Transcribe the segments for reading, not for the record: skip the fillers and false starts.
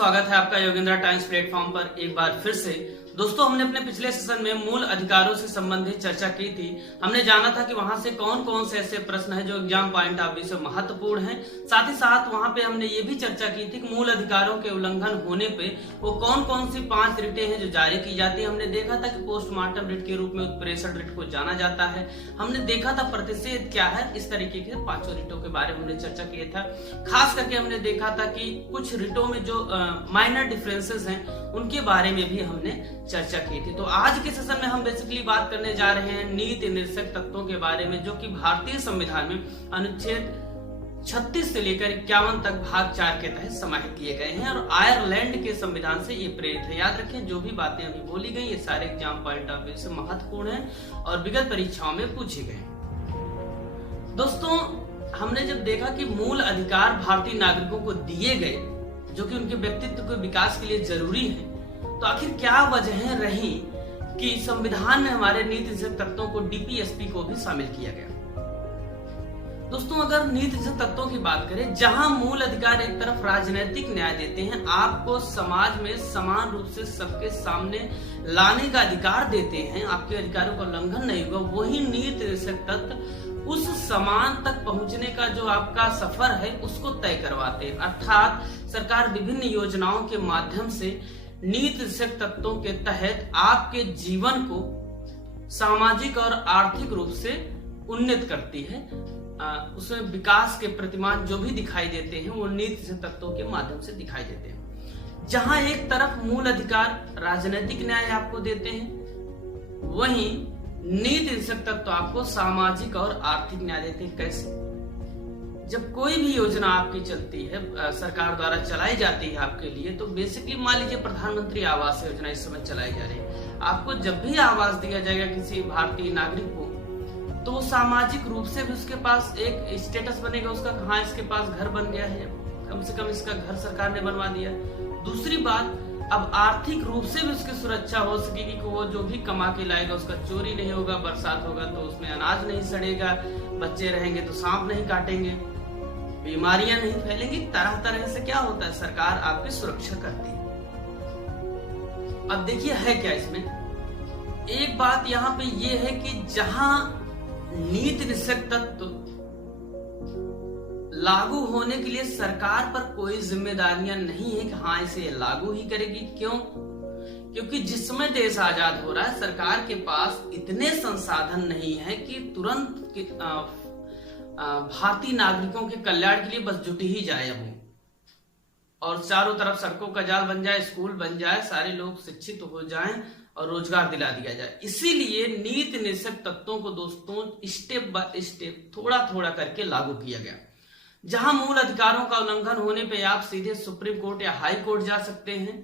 स्वागत है आपका योगेंद्र टाइम्स प्लेटफॉर्म पर एक बार फिर से। दोस्तों, हमने अपने पिछले सेशन में मूल अधिकारों से संबंधित चर्चा की थी। हमने जाना था कि वहां से कौन कौन से ऐसे प्रश्न हैं जो एग्जाम पॉइंट ऑफ व्यू से महत्वपूर्ण हैं। साथ ही साथ वहां पे हमने ये भी चर्चा की थी कि मूल अधिकारों के उल्लंघन होने पे वो कौन कौन सी 5 रिटें हैं जो जारी की जाती है। हमने देखा था कि पोस्टमार्टम रिट के रूप में उत्प्रेषण रिट को जाना जाता है। हमने देखा था प्रतिषेध क्या है। इस तरीके के 5 रिटों के बारे में हमने चर्चा किया था। खास करके हमने देखा था कि कुछ रिटों में जो माइनर डिफरेंसेस हैं उनके बारे में भी हमने चर्चा की थी। तो आज के सेशन में हम बेसिकली बात करने जा रहे हैं नीति निर्देशक तत्वों के बारे में, जो कि भारतीय संविधान में अनुच्छेद 36 से लेकर 51 तक भाग 4 के तहत समाहित किए गए हैं और आयरलैंड के संविधान से ये प्रेरित है। याद रखें, जो भी बातें अभी बोली गई ये सारे एग्जाम पॉइंट ऑफ व्यू से महत्वपूर्ण है और विगत परीक्षाओं में पूछे गए। दोस्तों, हमने जब देखा कि मूल अधिकार भारतीय नागरिकों को दिए गए जो कि उनके व्यक्तित्व के विकास के लिए जरूरी है, तो आखिर क्या वजह रही कि संविधान में हमारे नीति निर्देशक तत्वों को डीपीएसपी को भी शामिल किया गया। दोस्तों, अगर नीति निर्देशक तत्वों की बात करें, जहां मूल अधिकार एक तरफ राजनीतिक न्याय देते हैं, आपको समाज में समान रूप से सबके सामने लाने का अधिकार देते हैं, आपके अधिकारों का उल्लंघन नहीं होगा, वही नीति निर्देशक तत्व उस समान तक पहुंचने का जो आपका सफर है उसको तय करवाते हैं। अर्थात सरकार विभिन्न योजनाओं के माध्यम से नीति निर्देशक तत्वों के तहत आपके जीवन को सामाजिक और आर्थिक रूप से उन्नत करती है। उसमें विकास के प्रतिमान जो भी दिखाई देते हैं वो नीति निर्देशक तत्वों के माध्यम से दिखाई देते हैं। जहां एक तरफ मूल अधिकार राजनीतिक न्याय आपको देते हैं, वहीं नीति निर्देशक तत्व आपको सामाजिक और आर्थिक न्याय देते हैं। कैसे? जब कोई भी योजना आपकी चलती है, सरकार द्वारा चलाई जाती है आपके लिए, तो बेसिकली मान लीजिए प्रधानमंत्री आवास योजना इस समय चलाई जा रही है। आपको जब भी आवास दिया जाएगा किसी भारतीय नागरिक को, तो सामाजिक रूप से भी उसके पास एक स्टेटस बनेगा उसका, हाँ इसके पास घर बन गया है, कम से कम इसका घर सरकार ने बनवा दिया। दूसरी बात, अब आर्थिक रूप से भी उसकी सुरक्षा हो सकेगी कि वो जो भी कमा के लाएगा उसका चोरी नहीं होगा, बरसात होगा तो उसमें अनाज नहीं सड़ेगा, बच्चे रहेंगे तो सांप नहीं काटेंगे, बीमारियां नहीं फैलेंगी। तरह तरह से क्या होता है, सरकार आपकी सुरक्षा करती है। अब देखिए है क्या इसमें, एक बात यहाँ पे ये है कि जहां नीति निर्देशक तत्व लागू होने के लिए सरकार पर कोई जिम्मेदारियां नहीं है कि हाँ इसे लागू ही करेगी। क्यों? क्योंकि जिस समय देश आजाद हो रहा है, सरकार के पास इतने संसाधन नहीं है कि तुरंत भारतीय नागरिकों के कल्याण के लिए बस जुटी ही जाए अब और चारों तरफ सड़कों का जाल बन जाए, स्कूल बन जाए, सारे लोग शिक्षित हो जाएं और रोजगार दिला दिया जाए। इसीलिए नीति निर्देशक तत्वों को दोस्तों स्टेप बाय स्टेप थोड़ा थोड़ा करके लागू किया गया। जहां मूल अधिकारों का उल्लंघन होने पे आप सीधे सुप्रीम कोर्ट या हाई कोर्ट जा सकते हैं,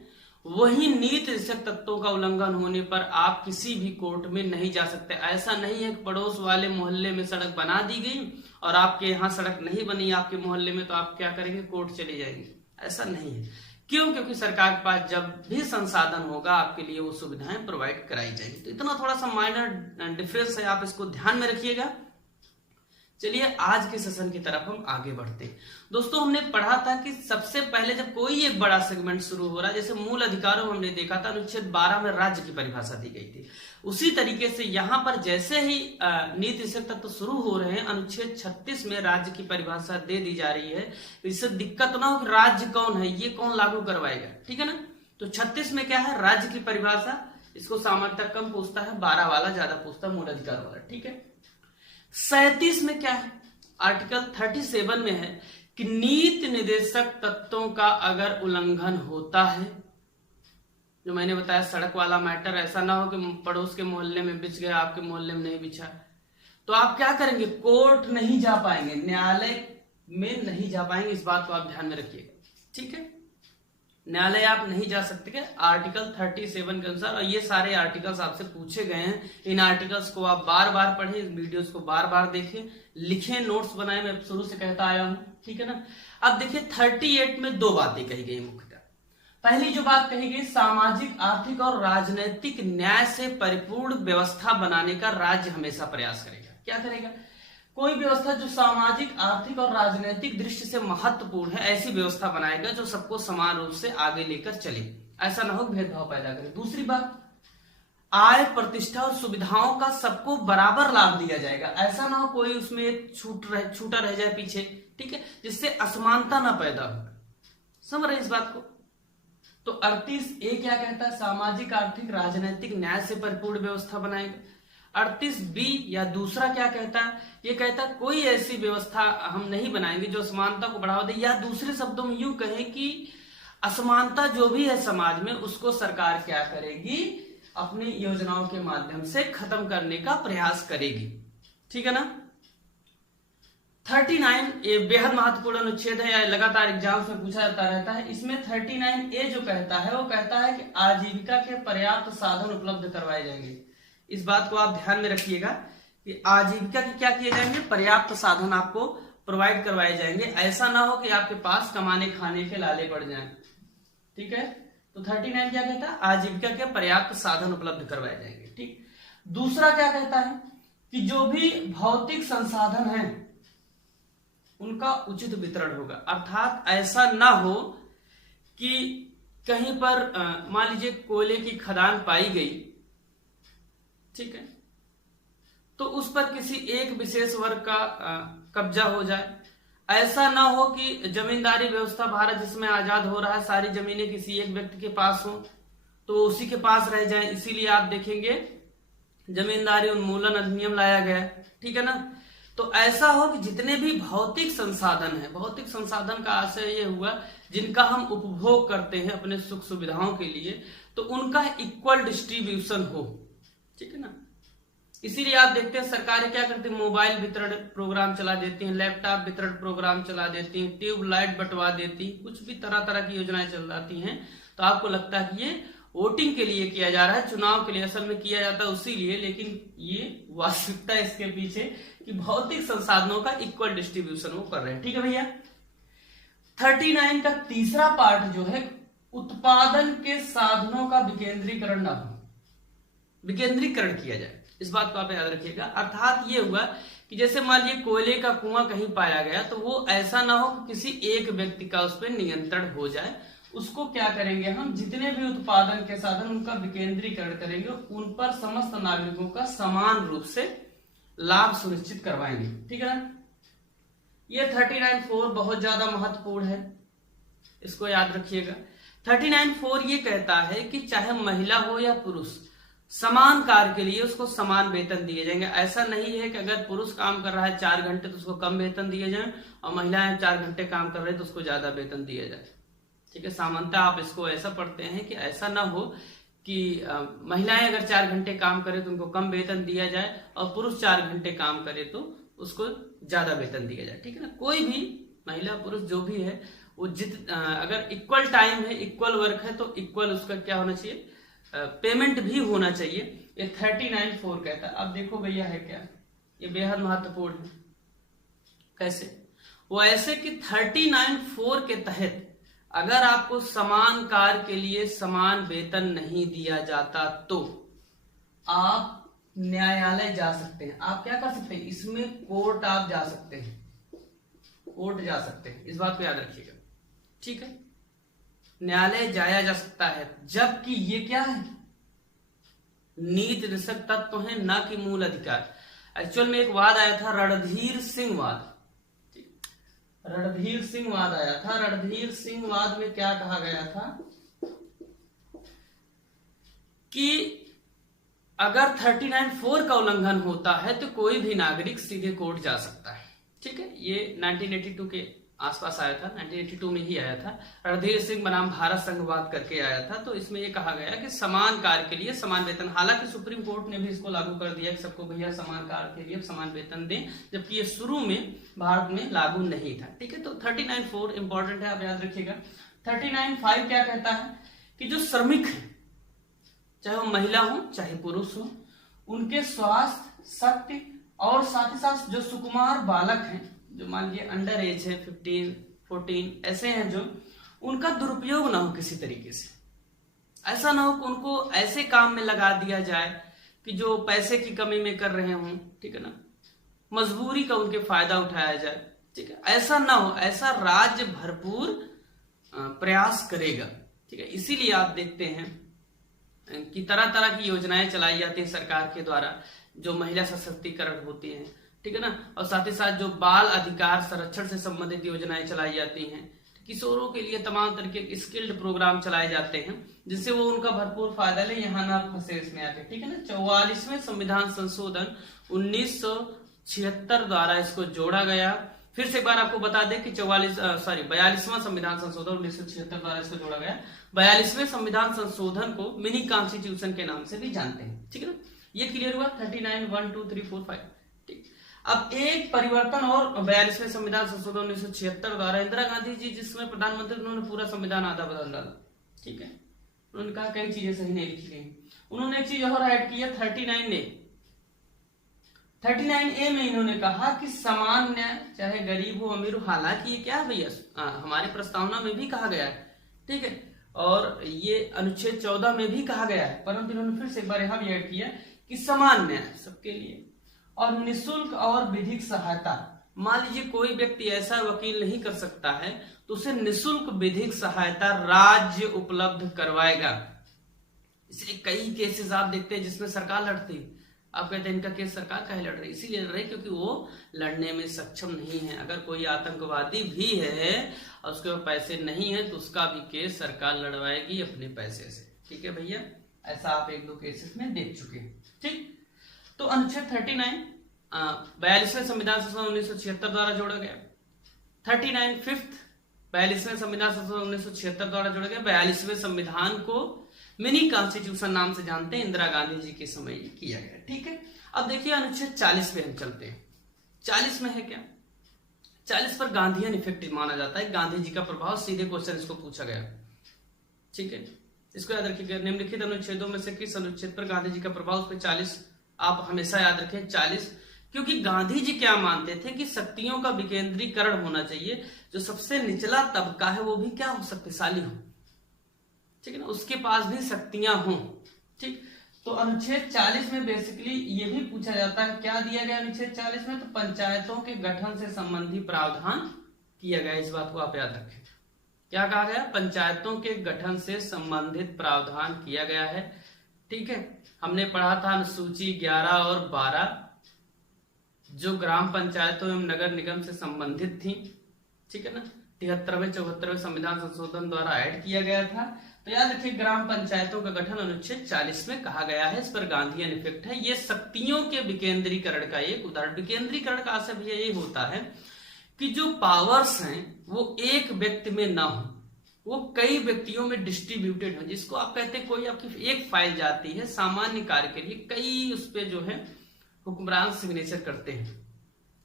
वहीं नीति निर्देशक तत्वों का उल्लंघन होने पर आप किसी भी कोर्ट में नहीं जा सकते। ऐसा नहीं है कि पड़ोस वाले मोहल्ले में सड़क बना दी गई और आपके यहाँ सड़क नहीं बनी आपके मोहल्ले में, तो आप क्या करेंगे, कोर्ट चले जाएंगे। ऐसा नहीं है। क्यों? क्योंकि सरकार के पास जब भी संसाधन होगा आपके लिए वो सुविधाएं प्रोवाइड कराई जाएंगी। तो इतना थोड़ा सा माइनर डिफरेंस है, आप इसको ध्यान में रखिएगा। चलिए आज के सेशन की तरफ हम आगे बढ़ते हैं। दोस्तों, हमने पढ़ा था कि सबसे पहले जब कोई एक बड़ा सेगमेंट शुरू हो रहा है, जैसे मूल अधिकारों हमने देखा था अनुच्छेद 12 में राज्य की परिभाषा दी गई थी, उसी तरीके से यहाँ पर जैसे ही नीति निर्देशक तत्व शुरू हो रहे हैं, अनुच्छेद 36 में राज्य की परिभाषा दे दी जा रही है। इससे दिक्कत ना हो कि राज्य कौन है, ये कौन लागू करवाएगा, ठीक है ना। तो 36 में क्या है, राज्य की परिभाषा, इसको सामान्यतः कम पूछता है, 12 वाला ज्यादा पूछता है, मूल अधिकार वाला, ठीक है। 37 में क्या है, आर्टिकल 37 में है कि नीति निर्देशक तत्वों का अगर उल्लंघन होता है, जो मैंने बताया सड़क वाला मैटर, ऐसा ना हो कि पड़ोस के मोहल्ले में बिछ गया, आपके मोहल्ले में नहीं बिछा, तो आप क्या करेंगे, कोर्ट नहीं जा पाएंगे, न्यायालय में नहीं जा पाएंगे। इस बात को आप ध्यान में रखिएगा, ठीक है। न्यायालय आप नहीं जा सकते आर्टिकल 37 के अनुसार, और ये सारे आर्टिकल्स आपसे पूछे गए हैं। इन आर्टिकल्स को आप बार बार पढ़ें, इस वीडियोस को बार बार देखें, लिखें, नोट्स बनाएं, मैं शुरू से कहता आया हूं, ठीक है ना। अब देखिए 38 में 2 बातें कही गई मुख्यतः। पहली जो बात कही गई, सामाजिक, आर्थिक और राजनीतिक न्याय से परिपूर्ण व्यवस्था बनाने का राज्य हमेशा प्रयास करेगा। क्या करेगा? कोई व्यवस्था जो सामाजिक, आर्थिक और राजनीतिक दृष्टि से महत्वपूर्ण है, ऐसी व्यवस्था बनाएगा जो सबको समान रूप से आगे लेकर चले, ऐसा ना हो भेदभाव पैदा करे। दूसरी बात, आय, प्रतिष्ठा और सुविधाओं का सबको बराबर लाभ दिया जाएगा, ऐसा ना हो कोई उसमें छूटा रह जाए पीछे, ठीक है, जिससे असमानता ना पैदा हो। समझ रहे इस बात को? तो 38A क्या कहता है? सामाजिक, आर्थिक, राजनीतिक न्याय से परिपूर्ण व्यवस्था बनाएगा। 38B या दूसरा क्या कहता है? ये कहता है कोई ऐसी व्यवस्था हम नहीं बनाएंगे जो असमानता को बढ़ावा दे, या दूसरे शब्दों में यूं कहें कि असमानता जो भी है समाज में उसको सरकार क्या करेगी? अपनी योजनाओं के माध्यम से खत्म करने का प्रयास करेगी। ठीक है ना? 39 ये बेहद महत्वपूर्ण अनुच्छेद है, या लगातार एग्जाम्स में पूछा जाता रहता है। इसमें 39A जो कहता है वो कहता है कि आजीविका के पर्याप्त साधन उपलब्ध करवाए जाएंगे। इस बात को आप ध्यान में रखिएगा कि आजीविका के क्या किए जाएंगे? पर्याप्त साधन आपको प्रोवाइड करवाए जाएंगे। ऐसा ना हो कि आपके पास कमाने खाने के लाले पड़ जाएं। ठीक है, तो 39 क्या कहता है? आजीविका के पर्याप्त साधन उपलब्ध करवाए जाएंगे। ठीक, दूसरा क्या कहता है कि जो भी भौतिक संसाधन है उनका उचित वितरण होगा। अर्थात ऐसा ना हो कि कहीं पर मान लीजिए कोयले की खदान पाई गई, ठीक है, तो उस पर किसी एक विशेष वर्ग का कब्जा हो जाए। ऐसा ना हो कि जमींदारी व्यवस्था भारत जिसमें आजाद हो रहा है सारी जमीनें किसी एक व्यक्ति के पास हो तो उसी के पास रह जाए। इसीलिए आप देखेंगे जमींदारी उन्मूलन अधिनियम लाया गया, ठीक है ना। तो ऐसा हो कि जितने भी भौतिक संसाधन है, भौतिक संसाधन का आशय ये हुआ जिनका हम उपभोग करते हैं अपने सुख सुविधाओं के लिए, तो उनका इक्वल डिस्ट्रीब्यूशन हो, ठीक है ना। इसीलिए आप देखते हैं सरकारें क्या करती है, मोबाइल वितरण प्रोग्राम चला देती हैं, लैपटॉप वितरण प्रोग्राम चला देती हैं, ट्यूबलाइट बंटवा देती, कुछ भी तरह तरह की योजनाएं चल जाती हैं। तो आपको लगता है कि ये वोटिंग के लिए किया जा रहा है, चुनाव के लिए असल में किया जाता है उसी लिए, लेकिन ये वास्तविकता इसके पीछे कि भौतिक संसाधनों का इक्वल डिस्ट्रीब्यूशन वो कर रहे हैं। ठीक है भैया। 39 का तीसरा पार्ट जो है, उत्पादन के साधनों का विकेंद्रीकरण ना हो, विकेंद्रीकरण किया जाए। इस बात को आप याद रखिएगा। अर्थात ये हुआ कि जैसे मान लीजिए कोयले का कुआं कहीं पाया गया तो वो ऐसा ना हो कि किसी एक व्यक्ति का उस पर नियंत्रण हो जाए। उसको क्या करेंगे हम, जितने भी उत्पादन के साधन उनका विकेंद्रीकरण करेंगे, उन पर समस्त नागरिकों का समान रूप से लाभ सुनिश्चित करवाएंगे। ठीक है ना। ये 39(4) बहुत ज्यादा महत्वपूर्ण है, इसको याद रखिएगा। 39(4) ये कहता है कि चाहे महिला हो या पुरुष, समान कार्य के लिए उसको समान वेतन दिए जाएंगे। ऐसा नहीं है कि अगर पुरुष काम कर रहा है 4 घंटे तो उसको कम वेतन दिए जाए और महिलाएं 4 घंटे काम कर रहे हैं तो उसको ज्यादा वेतन दिया जाए। ठीक है, सामान्यतः आप इसको ऐसा पढ़ते हैं कि ऐसा ना हो कि महिलाएं अगर 4 घंटे काम करे तो उनको कम वेतन दिया जाए और पुरुष 4 घंटे काम करे तो उसको ज्यादा वेतन दिया जाए। ठीक है ना। कोई भी महिला पुरुष जो भी है वो अगर इक्वल टाइम है, इक्वल वर्क है तो इक्वल उसका क्या होना चाहिए, पेमेंट भी होना चाहिए। ये 39(4) कहता है। अब देखो भैया है क्या, ये बेहद महत्वपूर्ण है। कैसे? वो ऐसे कि 39(4) के तहत अगर आपको समान कार्य के लिए समान वेतन नहीं दिया जाता तो आप न्यायालय जा सकते हैं। आप क्या कर सकते हैं, इसमें कोर्ट आप जा सकते हैं, कोर्ट जा सकते हैं। इस बात को याद रखिएगा। ठीक है, न्यायालय जाया जा सकता है। जबकि ये क्या है, नीति निषेध तत्व है, ना कि मूल अधिकार। एक्चुअल में एक वाद आया था, रणधीर सिंह वाद। रणधीर सिंह वाद आया था। रणधीर सिंह वाद में क्या कहा गया था कि अगर 39(4) का उल्लंघन होता है तो कोई भी नागरिक सीधे कोर्ट जा सकता है। ठीक है, ये 1982 के आसपास आया था, 1982 में ही आया था। रणधीर सिंह बनाम भारत संघवाद करके आया था। तो इसमें यह कहा गया कि समान कार्य के लिए समान वेतन। हालांकि सुप्रीम कोर्ट ने भी इसको लागू कर दिया कि सबको भैया समान कार्य के लिए समान वेतन दें, जबकि ये शुरू में भारत में लागू नहीं था। ठीक है, तो 39(4) इंपॉर्टेंट है, आप याद रखिएगा। 39(5) क्या कहता है कि जो श्रमिक है, चाहे वो महिला हो चाहे पुरुष हो, उनके स्वास्थ्य, शक्ति और साथ ही साथ जो सुकुमार बालक हैं, जो मान लीजिए अंडर एज है, 15, 14 ऐसे हैं, जो उनका दुरुपयोग ना हो किसी तरीके से। ऐसा ना हो कि उनको ऐसे काम में लगा दिया जाए कि जो पैसे की कमी में कर रहे हों। ठीक है ना। मजबूरी का उनके फायदा उठाया जाए। ठीक है, ऐसा ना हो, ऐसा राज्य भरपूर प्रयास करेगा। ठीक है, इसीलिए आप देखते हैं कि तरह तरह की योजनाएं चलाई जाती है सरकार के द्वारा, जो महिला सशक्तिकरण होती हैं। ठीक है ना, और साथ ही साथ जो बाल अधिकार संरक्षण से संबंधित योजनाएं चलाई जाती हैं, किशोरों के लिए तमाम तरीके के स्किल्ड प्रोग्राम चलाए जाते हैं, जिससे वो उनका भरपूर फायदा ले, यहाँ ना फंसे इसमें आके। ठीक है ना, 44वें संविधान संशोधन 1976 द्वारा इसको जोड़ा गया। फिर से एक बार आपको बता दें कि 42वां संविधान संशोधन 1976 द्वारा इसको जोड़ा गया। 42वें संविधान संशोधन को मिनी कॉन्स्टिट्यूशन के नाम से भी जानते हैं। ठीक है ना, ये क्लियर हुआ। 39 1 2 3 4 5। ठीक, अब एक परिवर्तन और 42वें संविधान संशोधन 1976 द्वारा इंदिरा गांधी जी जिसमें प्रधानमंत्री, उन्होंने पूरा संविधान आधा बदल डाला। ठीक है, उन्होंने कहा कई चीजें सही नहीं लिखी गई। उन्होंने एक चीज और ऐड की है 39A में इन्होंने कहा कि समान न्याय, चाहे गरीब हो अमीर हो। हालांकि ये क्या है भैया, हमारे प्रस्तावना में भी कहा गया है। ठीक है, और ये अनुच्छेद 14 में भी कहा गया है, परंतु इन्होंने फिर से एक बार यहां भी ऐड किया कि समान न्याय सबके लिए और निःशुल्क और विधिक सहायता। मान लीजिए कोई व्यक्ति ऐसा वकील नहीं कर सकता है तो उसे निःशुल्क विधिक सहायता राज्य उपलब्ध करवाएगा। इसलिए कई केसेस आप देखते हैं जिसमें सरकार लड़ती है। आप कहते हैं इनका केस सरकार काहे लड़ रही है? इसीलिए लड़ रही है क्योंकि वो लड़ने में सक्षम नहीं है। अगर कोई आतंकवादी भी है और उसके पास पैसे नहीं है तो उसका भी केस सरकार लड़वाएगी अपने पैसे से। ठीक है भैया, ऐसा आप एक दो केसेस में देख चुके हैं। ठीक, तो अनुच्छेद 39 42वें संविधान संशोधन 1976 द्वारा जोड़ा गया। 39 फिफ्थ 42वें संविधान संशोधन 1976 द्वारा जोड़ा गया। 42वें संविधान को मिनी कॉन्स्टिट्यूशन नाम से जानते हैं, इंदिरा गांधी जी के समय किया गया। ठीक है, अब देखिए अनुच्छेद 40 पे हम चलते हैं। 40 में है क्या? 40 पर गांधीयन इफेक्ट माना जाता है, गांधी जी का प्रभाव। सीधे क्वेश्चन इसको पूछा गया। ठीक है, इसको याद रखिएगा। निम्नलिखित अनुच्छेदों में से किस अनुच्छेद पर गांधी जी का प्रभाव, उस पर 40 आप हमेशा याद रखें 40, क्योंकि गांधी जी क्या मानते थे कि शक्तियों का विकेंद्रीकरण होना चाहिए। जो सबसे निचला तबका है वो भी क्या हो, शक्तिशाली हो। ठीक है ना, उसके पास भी शक्तियां हों। ठीक, तो अनुच्छेद 40 में बेसिकली ये भी पूछा जाता है, क्या दिया गया अनुच्छेद 40 में, तो पंचायतों के गठन से संबंधी प्रावधान किया गया। इस बात को आप याद रखें। क्या कहा गया? पंचायतों के गठन से संबंधित प्रावधान किया गया है। ठीक है, हमने पढ़ा था अनुसूची 11 और 12 जो ग्राम पंचायतों एवं नगर निगम से संबंधित थी। ठीक है ना, 73वें 74वें संविधान संशोधन द्वारा ऐड किया गया था। तो याद रखिए, ग्राम पंचायतों का गठन अनुच्छेद 40 में कहा गया है। इस पर गांधीयन इफेक्ट है। ये शक्तियों के विकेंद्रीकरण का एक उदाहरण। विकेंद्रीकरण का आशय भैया ये होता है कि जो पावर्स हैं वो एक व्यक्ति में ना हो, वो कई व्यक्तियों में डिस्ट्रीब्यूटेड हो। जिसको आप कहते हैं कोई आपकी एक फाइल जाती है सामान्य कार्य के लिए, कई उस पर जो है हुक्मरान सिग्नेचर करते हैं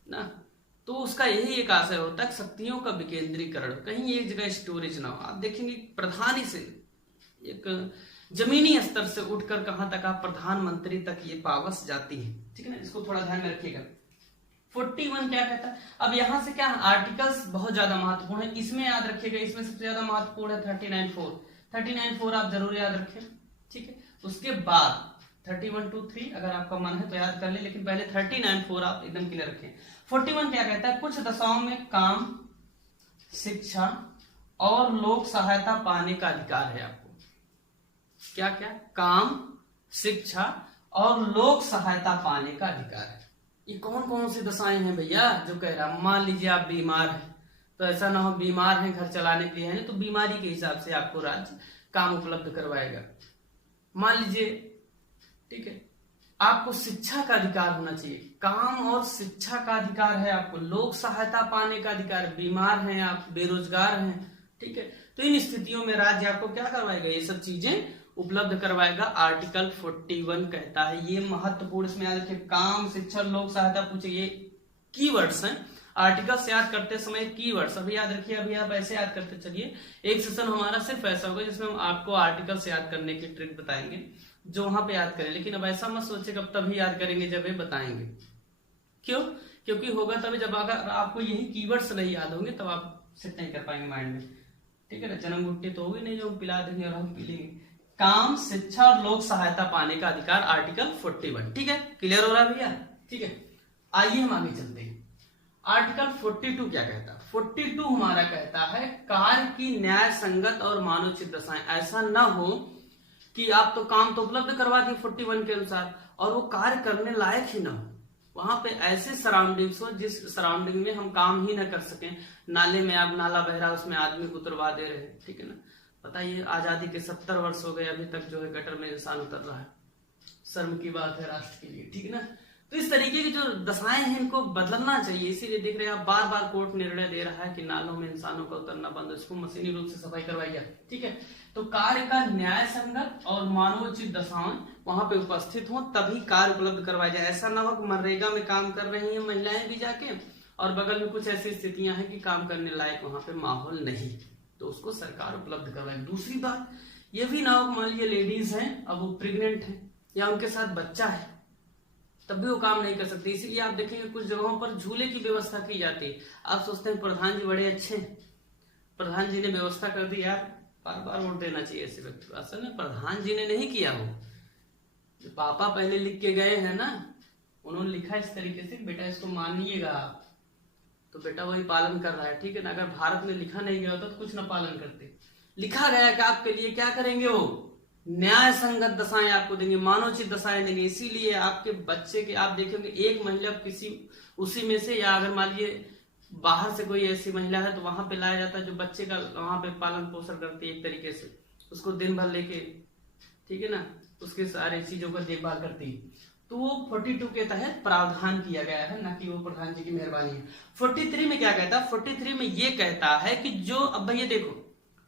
ना, तो उसका यही एक आशय होता है शक्तियों का विकेंद्रीकरण। कहीं एक जगह स्टोरेज ना हो। आप देखेंगे प्रधानी से एक जमीनी स्तर से उठकर कहां तक, आप प्रधानमंत्री तक ये पावर्स जाती है। ठीक है ना, इसको थोड़ा ध्यान में रखिएगा। 41 क्या कहता है? अब यहां से क्या आर्टिकल्स बहुत ज्यादा महत्वपूर्ण है, इसमें याद रखिएगा। इसमें सबसे ज्यादा महत्वपूर्ण है 39(4). 39(4) आप जरूर याद रखें। ठीक है, उसके बाद 31 2 3 अगर आपका मन है तो याद कर ले, लेकिन पहले 39(4) आप एकदम क्लियर रखें। 41 क्या कहता है? कुछ दशाओं में काम, शिक्षा और लोक सहायता पाने का अधिकार है आपको। क्या क्या? काम, शिक्षा और लोक सहायता पाने का अधिकार है। ये कौन कौन सी दशाएं हैं भैया जो कह रहा? मान लीजिए आप बीमार हैं, तो ऐसा ना हो बीमार हैं घर चलाने के लिए है, तो बीमारी के हिसाब से आपको राज्य काम उपलब्ध करवाएगा। मान लीजिए, ठीक है, आपको शिक्षा का अधिकार होना चाहिए। काम और शिक्षा का अधिकार है आपको, लोक सहायता पाने का अधिकार, बीमार हैं आप, बेरोजगार हैं। ठीक है, तो इन स्थितियों में राज्य आपको क्या करवाएगा? ये सब चीजें उपलब्ध करवाएगा। आर्टिकल 41 कहता है। ये महत्वपूर्ण, इसमें याद रखिए, काम, शिक्षा, लोक सहायता पूछे, ये कीवर्ड्स हैं। आर्टिकल से याद करते समय कीवर्ड्स अभी याद रखिए। अभी आप ऐसे याद करते चलिए। एक सेशन हमारा सिर्फ ऐसा होगा जिसमें हम आपको आर्टिकल से याद करने की ट्रिक बताएंगे, जो वहां पे याद करें। लेकिन अब ऐसा मत सोचे कब तभी याद करेंगे जब ये बताएंगे। क्यों? क्योंकि होगा तभी जब अगर आपको यही कीवर्ड्स नहीं याद होंगे तब आप सेट नहीं कर पाएंगे माइंड में। ठीक है ना, जन्म गुट्टी तो होगी नहीं जो हम पिला देंगे और हम पी लेंगे। काम, शिक्षा और लोक सहायता पाने का अधिकार, आर्टिकल 41। ठीक है, क्लियर हो रहा है भैया? ठीक है, आइए हम आगे चलते हैं। आर्टिकल 42 क्या कहता है? 42 हमारा कहता है कार्य की न्याय संगत और मानवोचित दशाएं। ऐसा ना हो कि आप तो काम तो उपलब्ध करवा दिए 41 के अनुसार और वो कार्य करने लायक ही ना हो, वहां पे ऐसे सराउंडिंग्स हो जिस सराउंडिंग में हम काम ही ना कर सकें। नाले में अब नाला बह रहा, उसमें आदमी को उतरवा दे रहे हैं, ठीक है ना। बताइए, आजादी के 70 वर्ष हो गए, अभी तक जो है गटर में इंसान उतर रहा है। शर्म की बात है राष्ट्र के लिए, ठीक है ना। तो इस तरीके की जो दशाएं हैं इनको बदलना चाहिए। इसीलिए देख रहे हैं आप, बार बार कोर्ट निर्णय दे रहा है कि नालों में इंसानों का उतरना बंद हो, इसको मशीनी रूप से सफाई करवाई जाए, ठीक है। तो कार्य का न्याय संगत और मानवोचित दशाएं वहां पे उपस्थित हो तभी कार्य उपलब्ध करवाया जाए। ऐसा ना हो कि मनरेगा में काम कर रही है महिलाएं भी जाके और बगल में कुछ ऐसी स्थितियां हैं कि काम करने लायक वहां पे माहौल नहीं, तो उसको सरकार उपलब्ध करवाए। दूसरी बात ये भी ना हो, मान लीजिए लेडीज हैं, अब वो प्रेग्नेंट है या उनके साथ बच्चा है, तब भी वो काम नहीं कर सकते। इसीलिए आप देखेंगे कुछ जगहों पर झूले की व्यवस्था की जाती है। आप सोचते हैं प्रधान जी बड़े अच्छे हैं, प्रधान जी ने व्यवस्था कर दी, यार बार बार वोट देना चाहिए ऐसे व्यक्ति को। असल में प्रधान जी ने नहीं किया, वो जो पापा पहले लिख के गए हैं ना, उन्होंने लिखा इस तरीके से, बेटा इसको मानिएगा, तो बेटा वही पालन कर रहा है, ठीक है ना। अगर भारत में लिखा नहीं गया होता तो कुछ ना पालन करते। लिखा गया कि आपके लिए क्या करेंगे, वो न्याय संगत दशाएं आपको देंगे, मानवोचित दशाएं देंगे। इसीलिए आपके बच्चे के आप देखेंगे एक महिला किसी उसी में से, या अगर मान लीजिए बाहर से कोई ऐसी महिला है तो वहां पे लाया जाता है जो बच्चे का वहां पे पालन पोषण करती है, एक तरीके से उसको दिन भर लेके, ठीक है ना, उसके सारे चीजों का देखभाल करती है। तो वो 42 के तहत प्रावधान किया गया है, ना कि वो प्रधान जी की मेहरबानी है। 43 में क्या कहता है? 43 में ये कहता है कि जो, अब भैया देखो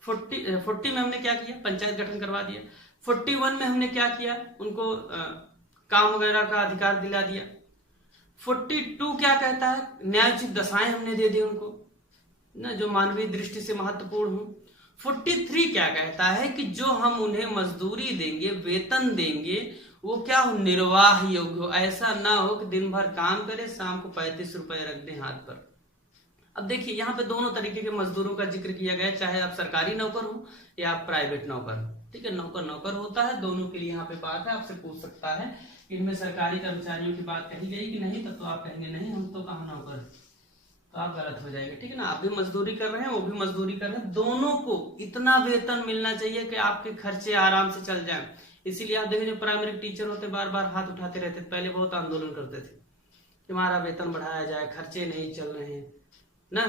40 में हमने क्या किया, पंचायत गठन करवा दिया। 41 में हमने क्या किया, उनको काम वगैरह का अधिकार दिला दिया। 42 क्या कहता है, न्यायोचित दशाएं हमने दे दी उनको ना, जो मानवीय दृष्टि से महत्वपूर्ण हो। 43 क्या कहता है कि जो हम उन्हें मजदूरी देंगे, वेतन देंगे, वो क्या हो, निर्वाह योग्य हो। ऐसा ना हो कि दिन भर काम करे, शाम को 35 रुपए रख दें हाथ पर। अब देखिए यहाँ पे दोनों तरीके के मजदूरों का जिक्र किया गया है, चाहे आप सरकारी नौकर हो या आप प्राइवेट नौकर हो, ठीक है। नौकर नौकर होता है, दोनों के लिए यहाँ पे बात है। आपसे पूछ सकता है कि इनमें सरकारी कर्मचारियों की बात कही गई कि नहीं, तब तो आप कहेंगे नहीं हम तो कहाँ नौकर है, तो आप गलत हो जाएंगे, ठीक है ना। आप भी मजदूरी कर रहे हैं, वो भी मजदूरी कर रहे हैं, दोनों को इतना वेतन मिलना चाहिए कि आपके खर्चे आराम से चल जाए। इसीलिए आप देखें जो प्राइमरी टीचर होते बार बार हाथ उठाते रहते, पहले बहुत आंदोलन करते थे कि हमारा वेतन बढ़ाया जाए, खर्चे नहीं चल रहे हैं ना।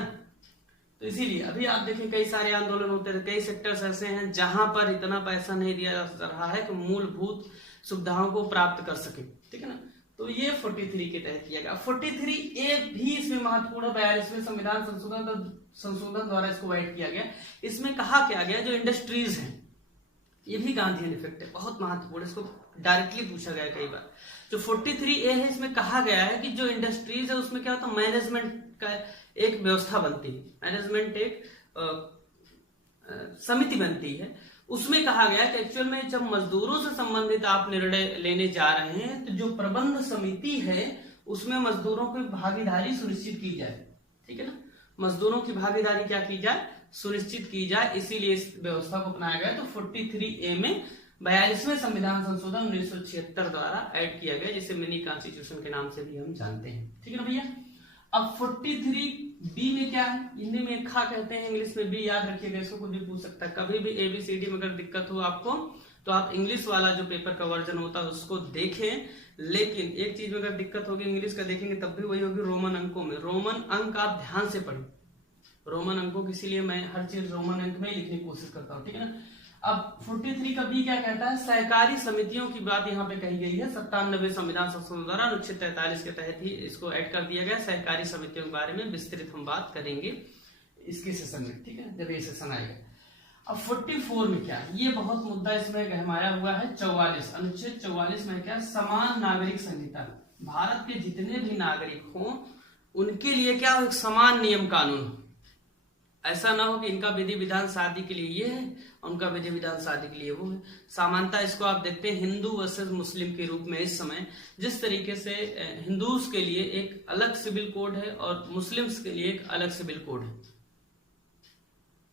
तो इसीलिए अभी आप देखें कई सारे आंदोलन होते थे, कई सेक्टर्स ऐसे हैं जहां पर इतना पैसा नहीं दिया जा रहा है कि मूलभूत सुविधाओं को प्राप्त कर सके, ठीक है ना। तो ये 43 के तहत किया गया। 43A भी इसमें महत्वपूर्ण, 42वें संविधान संशोधन द्वारा इसको ऐड किया गया। इसमें कहा क्या गया, जो इंडस्ट्रीज हैं, ये भी गांधीयन इफेक्ट है, बहुत महत्वपूर्ण, इसको डायरेक्टली पूछा गया कई बार। जो 43A है इसमें कहा गया है कि जो इंडस्ट्रीज है उसमें क्या होता है, मैनेजमेंट का एक व्यवस्था बनती है, मैनेजमेंट एक समिति बनती है। उसमें कहा गया कि एक्चुअल में जब मजदूरों से संबंधित आप निर्णय लेने जा रहे हैं तो जो प्रबंध समिति है उसमें मजदूरों की भागीदारी सुनिश्चित की जाए, ठीक है ना। मजदूरों की भागीदारी क्या की जाए, सुनिश्चित की जाए। इसीलिए इस व्यवस्था को अपनाया गया। तो 43A में 42वें संविधान संशोधन 1976 द्वारा ऐड किया गया, जिसे मिनी कॉन्स्टिट्यूशन के नाम से भी हम जानते हैं, ठीक है ना भैया। अब 43B में क्या है, हिंदी में खा कहते हैं, इंग्लिश में बी, याद रखिएगा, इसको कुछ भी पूछ सकता है। कभी भी ABCD में अगर दिक्कत हो आपको तो आप इंग्लिश वाला जो पेपर का वर्जन होता है उसको देखें, लेकिन एक चीज में अगर दिक्कत होगी इंग्लिश का देखेंगे तब भी वही होगी, रोमन अंकों में। रोमन अंक आप ध्यान से पढ़ें, रोमन अंकों की, इसीलिए मैं हर चीज रोमन अंक में लिखने की कोशिश करता हूँ, ठीक है ना। अब 43 का बी क्या कहता है, सहकारी समितियों की बात यहाँ पे कही गई है। 97वें संविधान संशोधन द्वारा अनुच्छेद 43 के तहत ही इसको ऐड कर दिया गया। सहकारी समितियों के बारे में विस्तृत हम बात करेंगे इसके सेशन में, ठीक है, जब ये सेशन आएगा। अब 44 में क्या है, ये बहुत मुद्दा इसमें गहमाया हुआ है। 44 अनुच्छेद 44 में क्या, समान नागरिक संहिता। भारत के जितने भी नागरिक हों उनके लिए क्या हो, एक समान नियम कानून। ऐसा ना हो कि इनका विधि विधान शादी के लिए ये है, उनका विधि विधान शादी के लिए वो है। सामान्यता इसको आप देखते हैं हिंदू वर्सेस मुस्लिम के रूप में। इस समय जिस तरीके से हिंदूज के लिए एक अलग सिविल कोड है और मुस्लिम्स के लिए एक अलग सिविल कोड है,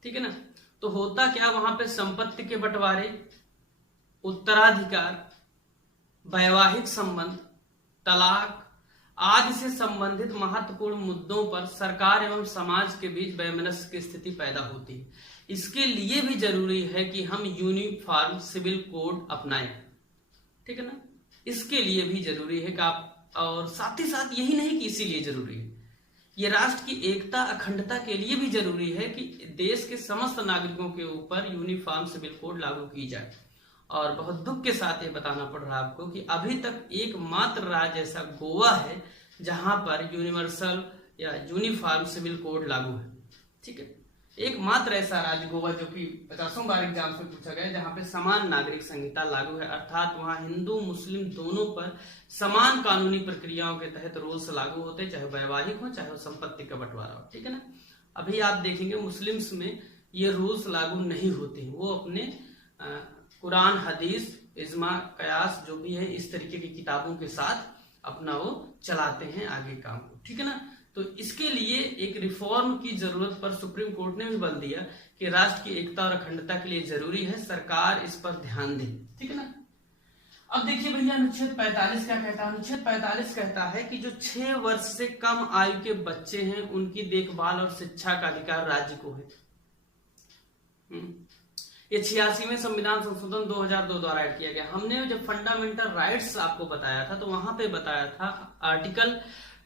ठीक है ना। तो होता क्या, वहां पे संपत्ति के बंटवारे, उत्तराधिकार, वैवाहिक संबंध, तलाक आदि से संबंधित महत्वपूर्ण मुद्दों पर सरकार एवं समाज के बीच वैमनस्य की स्थिति पैदा होती है। इसके लिए भी जरूरी है कि हम यूनिफॉर्म सिविल कोड अपनाएं, ठीक है ना। इसके लिए भी जरूरी है कि आप, और साथ ही साथ यही नहीं कि इसीलिए जरूरी है, ये राष्ट्र की एकता अखंडता के लिए भी जरूरी है कि देश के समस्त नागरिकों के ऊपर यूनिफॉर्म सिविल कोड लागू की जाए। और बहुत दुख के साथ ये बताना पड़ रहा है आपको कि अभी तक एकमात्र राज्य ऐसा गोवा है जहां पर यूनिवर्सल या यूनिफॉर्म सिविल कोड लागू है, ठीक है। एकमात्र ऐसा राज्य गोवा जो कि 50 बार एग्जाम से पूछा गया, जहां पे समान नागरिक संहिता लागू है, अर्थात वहां हिंदू मुस्लिम दोनों पर समान कानूनी प्रक्रियाओं के तहत रूल्स लागू होते, चाहे वैवाहिक हो चाहे संपत्ति का बंटवारा हो, ठीक है ना। अभी आप देखेंगे मुस्लिम्स में ये रूल्स लागू नहीं होते, वो अपने कुरान हदीस इज्मा कयास जो भी है इस तरीके की किताबों के साथ अपना वो चलाते हैं आगे काम को, ठीक है ना। तो इसके लिए एक रिफॉर्म की जरूरत पर सुप्रीम कोर्ट ने भी बल दिया कि राष्ट्र की एकता और अखंडता के लिए जरूरी है, सरकार इस पर ध्यान दे, ठीक है ना। अब देखिए भैया अनुच्छेद 45 क्या कहता है। अनुच्छेद 45 कहता है कि जो 6 वर्ष से कम आयु के बच्चे हैं उनकी देखभाल और शिक्षा का अधिकार राज्य को है। ये 86वें संविधान संशोधन 2002 द्वारा ऐड किया गया। हमने जब फंडामेंटल राइट्स आपको बताया था तो वहां पे बताया था आर्टिकल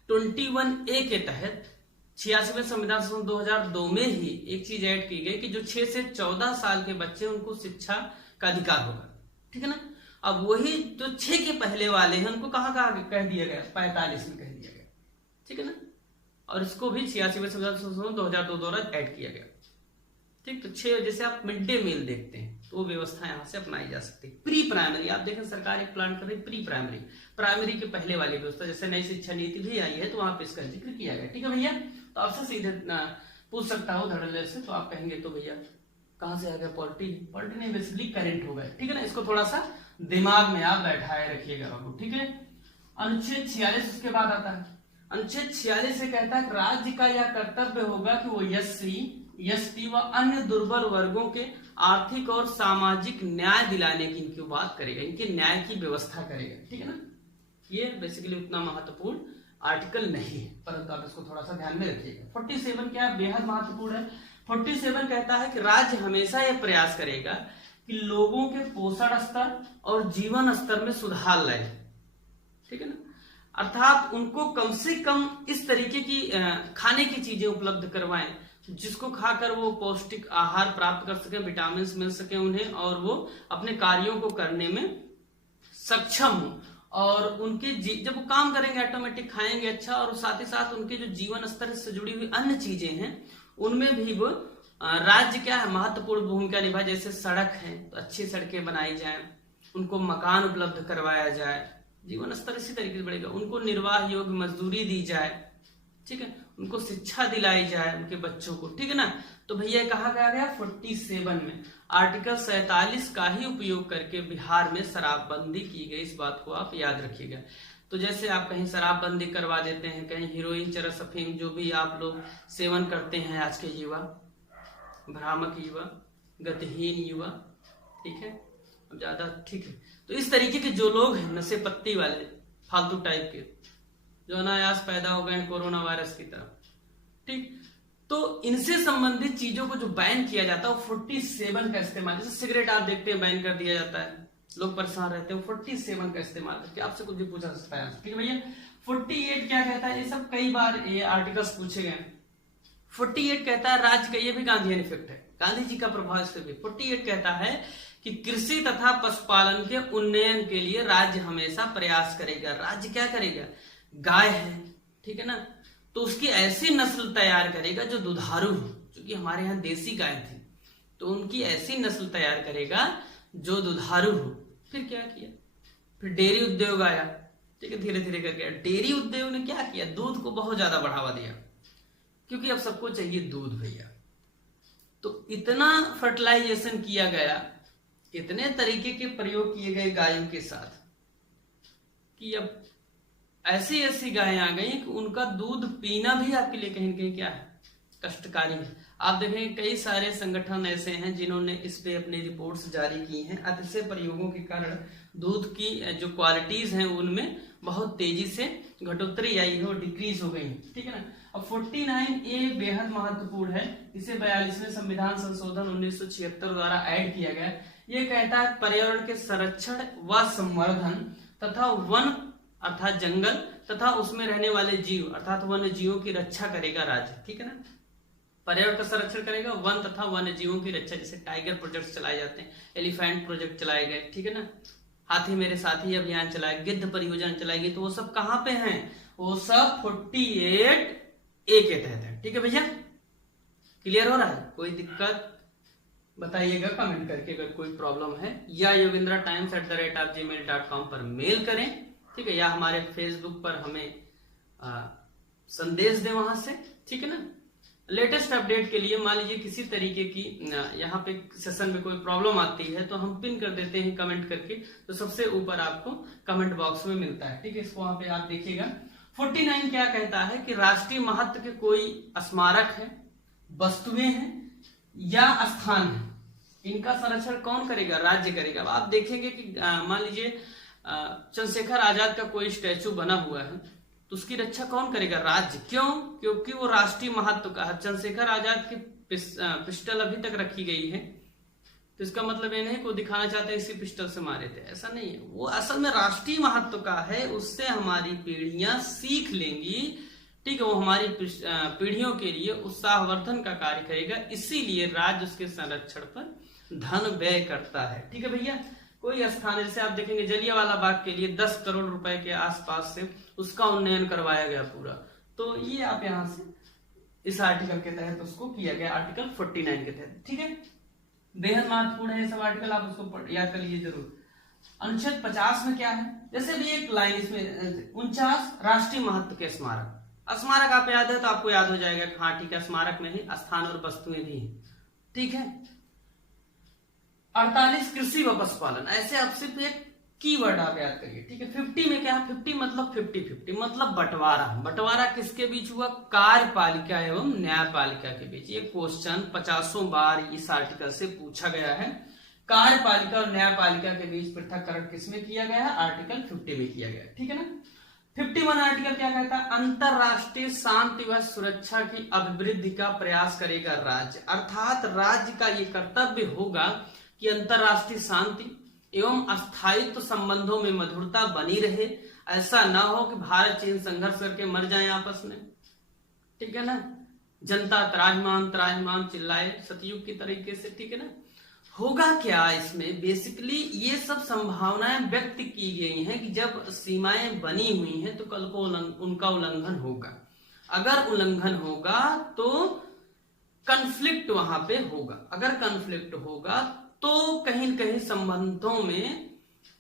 21A के तहत 86वें संविधान संशोधन 2002 में ही एक चीज ऐड की गई कि जो 6 से 14 साल के बच्चे उनको शिक्षा का अधिकार होगा, ठीक है ना। अब वही जो 6 के पहले वाले हैं उनको कहाँ कह दिया गया, 45 में कह दिया गया, ठीक है ना। और इसको भी 86वें संविधान संशोधन 2002 द्वारा ऐड किया गया, ठीक। तो 6 जैसे आप मिड डे मील देखते हैं तो वो व्यवस्था यहाँ से अपनाई जा सकती है। प्री प्राइमरी आप देखें सरकार एक प्लान कर रही है, प्री प्राइमरी प्राइमरी के पहले वाली व्यवस्था, जैसे नई शिक्षा नीति भी आई है तो वहां पे इसका जिक्र किया गया, ठीक है भैया। तो आपसे सीधे पूछ सकता हूँ धड़ल्ले से, तो आप कहेंगे तो भैया कहाँ से आ गया, पॉलिटी नहीं बेसिकली करेंट हो गया, ठीक है ना। इसको थोड़ा सा दिमाग में आप बैठाए रखिएगा बाबू, ठीक है। अनुच्छेद 46 उसके बाद आता है। अनुच्छेद 46 से कहता है राज्य का यह कर्तव्य होगा कि वो एसटी व अन्य दुर्बल वर्गों के आर्थिक और सामाजिक न्याय दिलाने की इनकी बात करेगा, इनके न्याय की व्यवस्था करेगा, ठीक है ना। ये बेसिकली उतना महत्वपूर्ण आर्टिकल नहीं है, परंतु आप इसको थोड़ा सा ध्यान में रखिएगा। 47 क्या बेहद महत्वपूर्ण है। 47 कहता है कि राज्य हमेशा यह प्रयास करेगा कि लोगों के पोषण स्तर और जीवन स्तर में सुधार लाए, ठीक है ना। अर्थात उनको कम से कम इस तरीके की खाने की चीजें उपलब्ध करवाएं जिसको खाकर वो पौष्टिक आहार प्राप्त कर सके, विटामिन मिल सके उन्हें, और वो अपने कार्यों को करने में सक्षम हो, और उनके जब वो काम करेंगे ऑटोमेटिक खाएंगे अच्छा, और साथ ही साथ उनके जो जीवन स्तर से जुड़ी हुई अन्य चीजें हैं उनमें भी वो राज्य क्या है महत्वपूर्ण भूमिका निभाए। जैसे सड़क है तो अच्छी सड़कें बनाई जाए, उनको मकान उपलब्ध करवाया जाए, जीवन स्तर इसी तरीके से बढ़ेगा, उनको निर्वाह योग्य मजदूरी दी जाए, ठीक है, उनको शिक्षा दिलाई जाए उनके बच्चों को, ठीक है ना। तो भैया कहा गया 47 में आर्टिकल 47 का ही उपयोग करके बिहार में शराबबंदी की गई, इस बात को आप याद रखिएगा। तो जैसे आप कहीं शराबबंदी करवा देते हैं, कहीं हीरोइन चरस अफीम जो भी आप लोग सेवन करते हैं आज के युवा, भ्रामक युवा, गतिहीन युवा, ठीक है, अब ज्यादा ठीक है। तो इस तरीके के जो लोग हैं नशे पत्ती वाले फालतू टाइप के जो अनायास पैदा हो गए हैं कोरोना वायरस की तरह, ठीक, तो इनसे संबंधित चीजों को जो बैन किया जाता है वो 47 का इस्तेमाल, जैसे सिगरेट आप देखते हैं बैन कर दिया जाता है, लोग परेशान रहते हैं, 47 का इस्तेमाल करके आपसे कुछ भी पूछा सकता है, ठीक है भैया। 48 क्या कहता है, ये सब कई बार ये आर्टिकल्स पूछे गए। 48 कहता है राज्य का, ये भी गांधीयन इफेक्ट है, गांधी जी का प्रभाव इस पर भी। 48 कहता है कि कृषि तथा पशुपालन के उन्नयन के लिए राज्य हमेशा प्रयास करेगा। राज्य क्या करेगा, गाय है, ठीक है ना, तो उसकी ऐसी नस्ल तैयार करेगा जो दुधारू हो, क्योंकि हमारे यहाँ देसी गाय थी, तो उनकी ऐसी नस्ल तैयार करेगा जो दुधारू हो। फिर क्या किया, फिर डेयरी उद्योग आया, ठीक है, धीरे धीरे करके डेयरी उद्योग ने क्या किया, दूध को बहुत ज्यादा बढ़ावा दिया, क्योंकि अब सबको चाहिए दूध भैया। तो इतना फर्टिलाइजेशन किया गया, इतने तरीके के प्रयोग किए गए गायों के साथ कि अब ऐसी गायें आ गई कि उनका दूध पीना भी आपके लिए कहीं ना कहीं क्या है, कष्टकारी है। आप देखेंगे कई सारे संगठन ऐसे हैं जिन्होंने इस पे अपनी रिपोर्ट्स जारी की हैं। अतिशय प्रयोगों के कारण दूध की जो क्वालिटीज हैं उनमें बहुत तेजी से घटोत्तरी आई है और डिक्रीज हो गई, ठीक है ना। अब 49A बेहद महत्वपूर्ण है, इसे 42वें संविधान संशोधन 1976 द्वारा ऐड किया गया। ये कहता है पर्यावरण के संरक्षण व संवर्धन तथा वन अर्थात जंगल तथा उसमें रहने वाले जीव अर्थात वन्य जीवों की रक्षा करेगा राज्य, ठीक है ना। पर्यावरण का संरक्षण करेगा, वन तथा वन्य जीवों की रक्षा, जैसे टाइगर प्रोजेक्ट चलाए जाते हैं, एलिफेंट प्रोजेक्ट चलाए गए, ठीक है ना, हाथी मेरे साथी अभियान चलाए, गिद्ध परियोजना चलाई गई, तो वो सब कहां पे हैं, वो सब 48A के तहत है, ठीक है भैया। क्लियर हो रहा है? कोई दिक्कत बताइएगा कमेंट करके अगर कोई प्रॉब्लम है, या yogendratimes@gmail.com पर मेल करें, ठीक है, या हमारे फेसबुक पर हमें संदेश दें वहां से, ठीक है ना। लेटेस्ट अपडेट के लिए मान लीजिए किसी तरीके की यहाँ पे सेशन में कोई प्रॉब्लम आती है तो हम पिन कर देते हैं कमेंट करके, तो सबसे ऊपर आपको कमेंट बॉक्स में मिलता है, ठीक है। इसको वहां पे आप देखिएगा। 49 क्या कहता है कि राष्ट्रीय महत्व के कोई स्मारक है, वस्तुएं हैं या स्थान है, इनका संरक्षण कौन करेगा, राज्य करेगा। अब आप देखेंगे कि मान लीजिए चंद्रशेखर आजाद का कोई स्टैचू बना हुआ है तो उसकी रक्षा कौन करेगा, राज्य। क्यों? क्योंकि वो राष्ट्रीय महत्व का है। चंद्रशेखर आजाद की पिस्टल अभी तक रखी गई है, तो इसका मतलब ये नहीं कि वो दिखाना चाहते हैं इसी पिस्टल से मारे थे, ऐसा नहीं है। वो असल में राष्ट्रीय महत्व का है, उससे हमारी पीढ़ियां सीख लेंगी, ठीक है। वो हमारी पीढ़ियों के लिए उत्साहवर्धन का कार्य करेगा, इसीलिए राज्य उसके संरक्षण पर धन व्यय करता है, ठीक है भैया। कोई स्थान जैसे आप देखेंगे जलियांवाला बाग के लिए 10 करोड़ रुपए के आसपास से उसका उन्नयन करवाया गया पूरा, तो ये आप यहां से इस आर्टिकल के तहत उसको किया गया, आर्टिकल 49 के तहत, ठीक है। बेहद महत्वपूर्ण है ये सब आर्टिकल, आप उसको याद कर लीजिए जरूर। अनुच्छेद 50 में क्या है, जैसे भी एक लाइन इसमें 49 राष्ट्रीय महत्व के स्मारक। स्मारक आप याद है तो आपको याद हो जाएगा कि हाँ ठीक है, स्मारक में ही स्थान और वस्तुएं भी हैं, ठीक है। 48 कृषि व पशुपालन, ऐसे आप सिर्फ एक कीवर्ड आप याद करिए, ठीक है। 50 में क्या है, 50 मतलब 50-50 मतलब बंटवारा। बंटवारा किसके बीच हुआ, कार्यपालिका एवं न्यायपालिका के बीच। ये क्वेश्चन 50 बार इस आर्टिकल से पूछा गया है। कार्यपालिका और न्यायपालिका के बीच पृथककरण किसमें किया गया है, आर्टिकल 50 में किया गया, ठीक है ना। 51 आर्टिकल क्या कहता है, अंतरराष्ट्रीय शांति व सुरक्षा की अभिवृद्धि का प्रयास करेगा राज्य। अर्थात राज्य का ये कर्तव्य होगा कि अंतरराष्ट्रीय शांति एवं स्थायित्व संबंधों में मधुरता बनी रहे। ऐसा ना हो कि भारत चीन संघर्ष करके मर जाए आपस में, ठीक है ना। जनता त्राहिमाम त्राहिमाम चिल्लाए सतयुग की तरीके से, ठीक है ना। होगा क्या इसमें, बेसिकली ये सब संभावनाएं व्यक्त की गई हैं कि जब सीमाएं बनी हुई हैं तो कल को उनका उल्लंघन होगा। अगर उल्लंघन होगा तो कन्फ्लिक्ट वहां पे होगा। अगर कन्फ्लिक्ट होगा तो कहीं न कहीं संबंधों में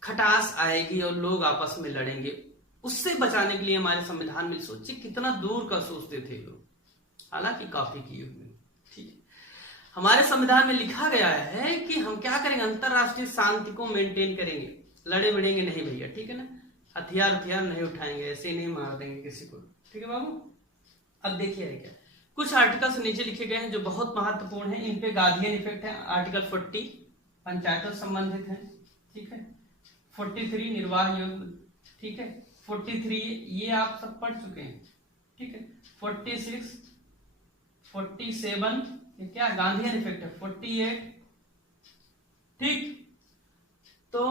खटास आएगी और लोग आपस में लड़ेंगे। उससे बचाने के लिए हमारे संविधान में सोचिए कितना दूर का सोचते थे लोग, हालांकि कॉपी किए हुए, ठीक है। हमारे संविधान में लिखा गया है कि हम क्या करेंगे, अंतरराष्ट्रीय शांति को मेंटेन करेंगे, लड़े भिड़ेंगे नहीं भैया, ठीक है ना। हथियार नहीं उठाएंगे, ऐसे नहीं मार देंगे किसी को, ठीक है बाबू। अब देखिए क्या कुछ आर्टिकल्स नीचे लिखे गए हैं जो बहुत महत्वपूर्ण है, इन पे गार्डियन इफेक्ट है। आर्टिकल 40 पंचायतों से संबंधित है, ठीक है। 43 निर्वाह योग्य, ठीक है। 43 ये आप सब पढ़ चुके हैं, ठीक है। 46 47 ये क्या गांधीयन इफेक्ट है, 48, ठीक। तो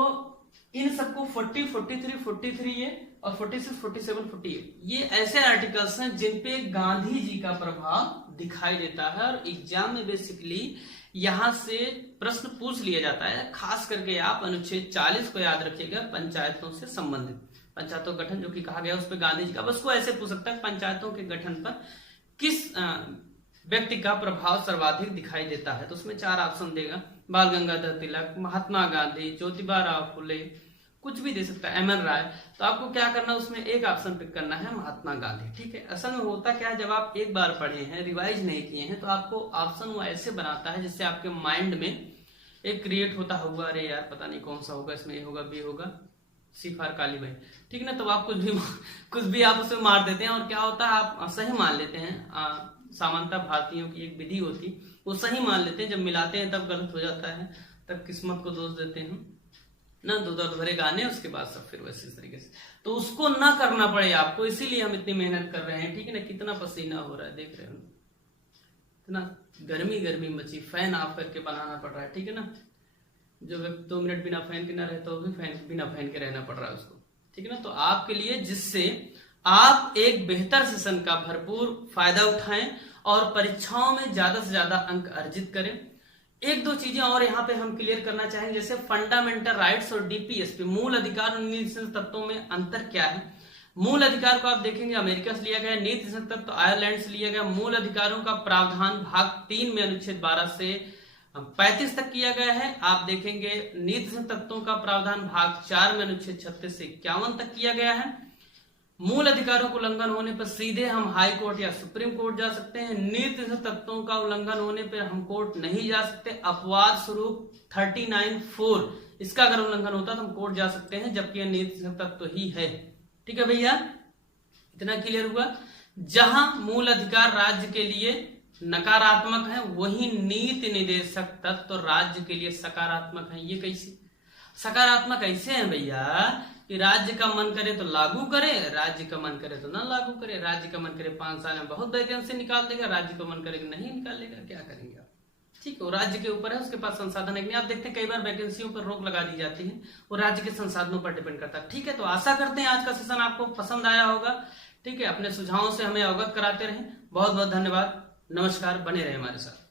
इन सबको 40 43 ये और 46 47 48 ये ऐसे आर्टिकल्स हैं जिन पे गांधी जी का प्रभाव दिखाई देता है और एग्जाम में बेसिकली यहां से प्रश्न पूछ लिया जाता है। खास करके आप अनुच्छेद 40 को याद रखिएगा, पंचायतों से संबंधित, पंचायतों गठन जो कि कहा गया उस पर गांधी जी का, बस को ऐसे पूछ सकता है पंचायतों के गठन पर किस व्यक्ति का प्रभाव सर्वाधिक दिखाई देता है, तो उसमें 4 ऑप्शन देगा, बाल गंगाधर तिलक, महात्मा गांधी, ज्योतिबा राव फुले, कुछ भी दे सकता है, एम.एन. राय। तो आपको क्या करना है, उसमें एक ऑप्शन पिक करना है, महात्मा गांधी, ठीक है। असल में होता क्या है, जब आप एक बार पढ़े हैं, रिवाइज नहीं किए हैं, तो आपको ऑप्शन वो ऐसे बनाता है जिससे आपके माइंड में एक क्रिएट होता होगा, अरे यार पता नहीं कौन सा होगा, इसमें ए होगा, बी होगा, सी फॉर काली भाई, ठीक है ना। तो आप कुछ भी आप उसमें मार देते हैं और क्या होता है, आप सही मान लेते हैं, सामान्यतः भारतीयों की एक विधि होती, वो सही मान लेते हैं, जब मिलाते हैं तब गलत हो जाता है, तब किस्मत को दोष देते हैं ना, दो दर्द भरे गाने, उसके बाद सब फिर वैसे इस तरीके से, तो उसको ना करना पड़े आपको, इसीलिए हम इतनी मेहनत कर रहे हैं, ठीक है ना। कितना पसीना हो रहा है देख रहे हो, इतना गर्मी गर्मी मची, फैन ऑफ करके बनाना पड़ रहा है, ठीक है ना। जो 2 मिनट बिना फैन के ना रहता हो, भी फैन बिना फैन के रहना पड़ रहा है उसको, ठीक है ना। तो आपके लिए, जिससे आप एक बेहतर सेशन का भरपूर फायदा उठाएं और परीक्षाओं में ज्यादा से ज्यादा अंक अर्जित करें। एक दो चीजें और यहाँ पे हम क्लियर करना चाहेंगे, जैसे फंडामेंटल राइट्स और डीपीएसपी, मूल अधिकार और नीति तत्वों में अंतर क्या है। मूल अधिकार को आप देखेंगे अमेरिका से लिया गया, नीति तत्व आयरलैंड से लिया गया। मूल अधिकारों का प्रावधान भाग 3 में अनुच्छेद 12 से 35 तक किया गया है। आप देखेंगे नीति तत्वों का प्रावधान भाग 4 में अनुच्छेद 36 से 51 तक किया गया है। मूल अधिकारों को उल्लंघन होने पर सीधे हम हाई कोर्ट या सुप्रीम कोर्ट जा सकते हैं। नीति तत्वों का उल्लंघन होने पर हम कोर्ट नहीं जा सकते। अपवाद स्वरूप 39(4) इसका अगर उल्लंघन होता तो हम कोर्ट जा सकते हैं, जबकि यह नीति तत्व ही है, ठीक है भैया, इतना क्लियर हुआ। जहां मूल अधिकार राज्य के लिए नकारात्मक है, वही नीति निदेशक तत्व राज्य के लिए सकारात्मक है। ये कैसे सकारात्मक ऐसे है भैया कि राज्य का मन करे तो लागू करे, राज्य का मन करे तो ना लागू करे। राज्य का मन करे 5 साल में बहुत वैकेंसी निकाल देगा, राज्य का मन करे नहीं निकाल लेगा, क्या करेंगे आप, ठीक है। वो राज्य के ऊपर है, उसके पास संसाधन है नहीं। आप देखते हैं कई बार वैकेंसियों पर रोक लगा दी जाती है, वो राज्य के संसाधनों पर डिपेंड करता है, ठीक है। तो आशा करते हैं आज का सेशन आपको पसंद आया होगा, ठीक है। अपने सुझावों से हमें अवगत कराते रहें। बहुत बहुत धन्यवाद, नमस्कार, बने रहे हमारे साथ।